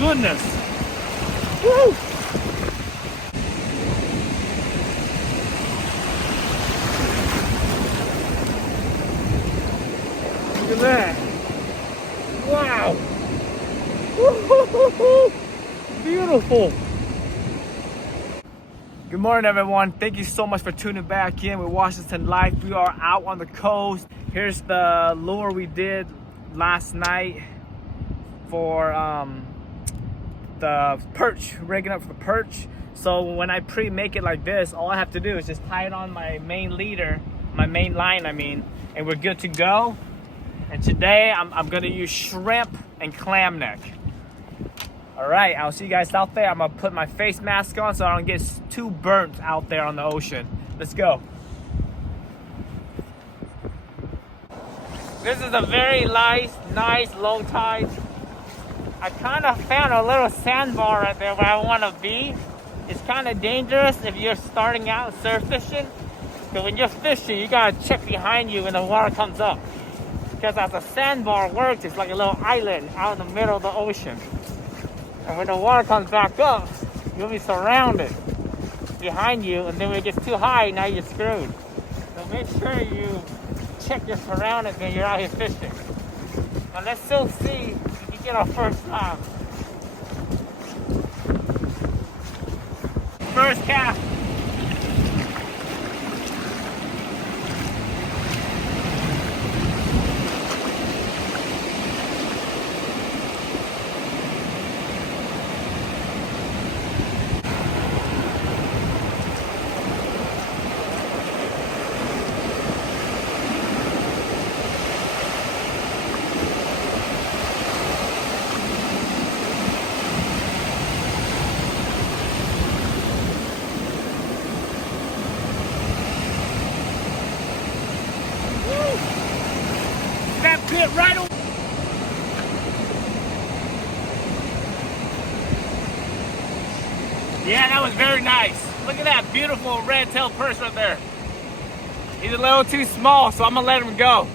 goodness. Woo! Look at that. Wow. Woo-hoo-hoo-hoo. Beautiful. Good morning, everyone. Thank you so much for tuning back in with Washington Life. We are out on the coast. Here's the lure we did last night for the perch, rigging up for the perch. So when I pre-make it like this, all I have to do is just tie it on my main leader, my main line, and we're good to go. And today I'm gonna use shrimp and clam neck. All right, I'll see you guys out there. I'm gonna put my face mask on so I don't get too burnt out there on the ocean. Let's go. This is a very nice low tide. I kind of found a little sandbar right there where I want to be. It's kind of dangerous if you're starting out surf fishing. Because when you're fishing, you gotta check behind you when the water comes up. Because as a sandbar works, it's like a little island out in the middle of the ocean. And when the water comes back up, you'll be surrounded behind you, and then when it gets too high, now you're screwed. So make sure you check your surroundings when you're out here fishing. Now let's still see if we can get our first time. First cast. That bit right away. Yeah, that was very nice. Look at that beautiful red-tailed perch right there. He's a little too small, so I'm gonna let him go.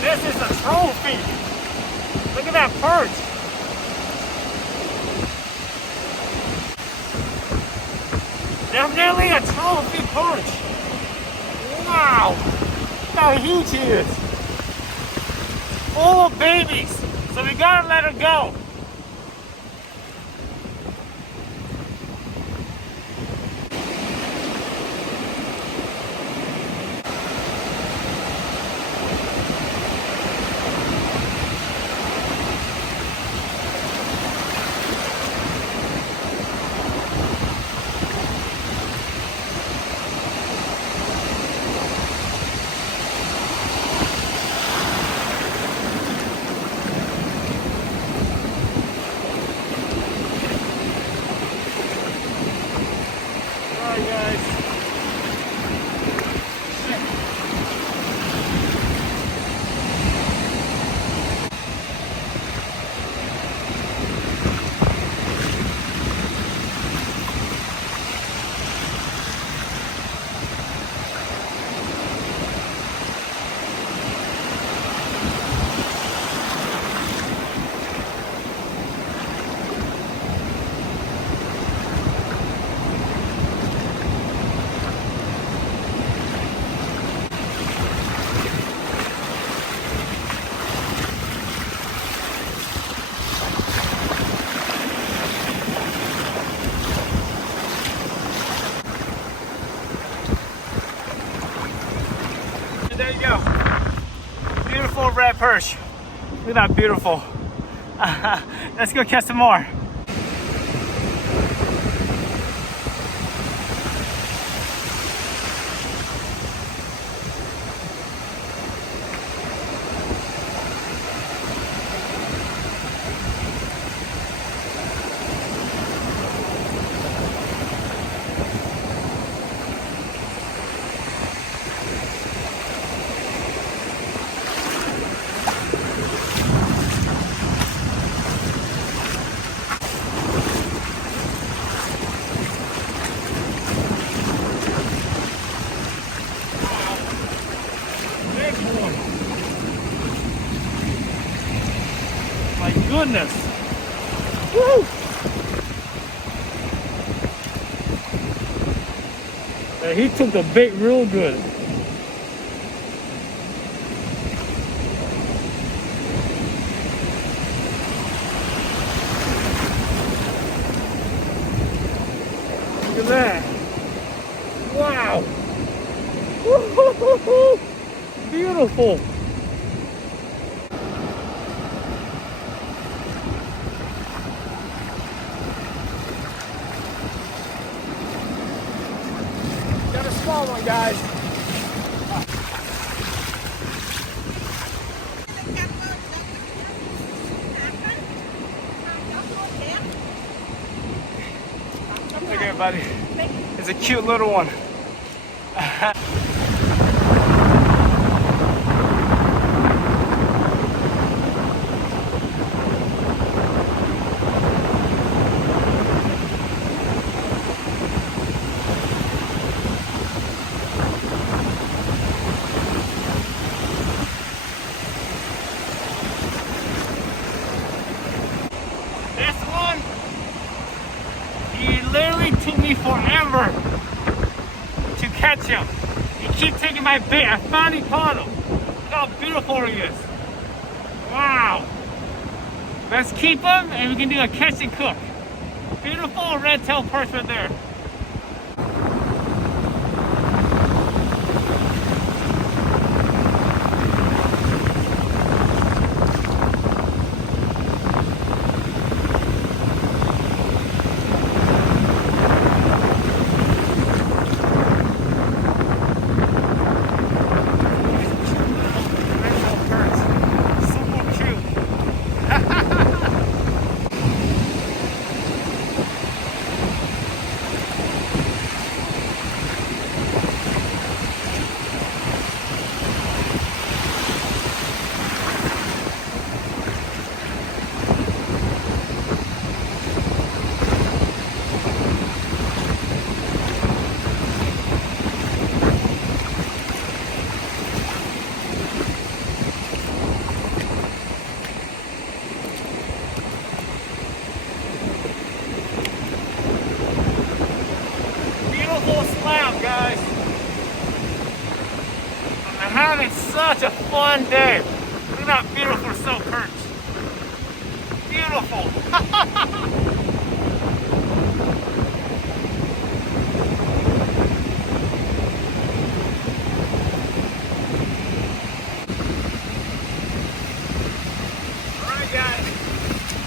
This is a trophy. Look at that perch. Definitely a trophy perch. Wow. Look how huge he is. Full of babies. So we gotta let her go. perch. Look at that beautiful. Let's go catch some more. My goodness. Woo! And he took the bait real good. Look at that. Wow. Woo-hoo-hoo-hoo. Beautiful. Got a small one, guys. Look at it, buddy. It's a cute little one. This one, he literally took me forever to catch him. He keep taking my bait. I finally caught him. Look how beautiful he is. Wow. Let's keep him and we can do a catch and cook. Beautiful red-tailed perch right there. Slam, guys. I'm having such a fun day. Look at that beautiful silk perch. Beautiful. Alright guys,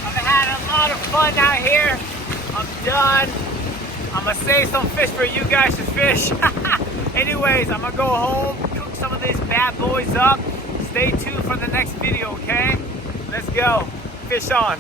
I've had a lot of fun out here. I'm done. I'm gonna save some fish for you guys to fish. Anyways, I'm gonna go home, cook some of these bad boys up. Stay tuned for the next video, okay? Let's go. Fish on.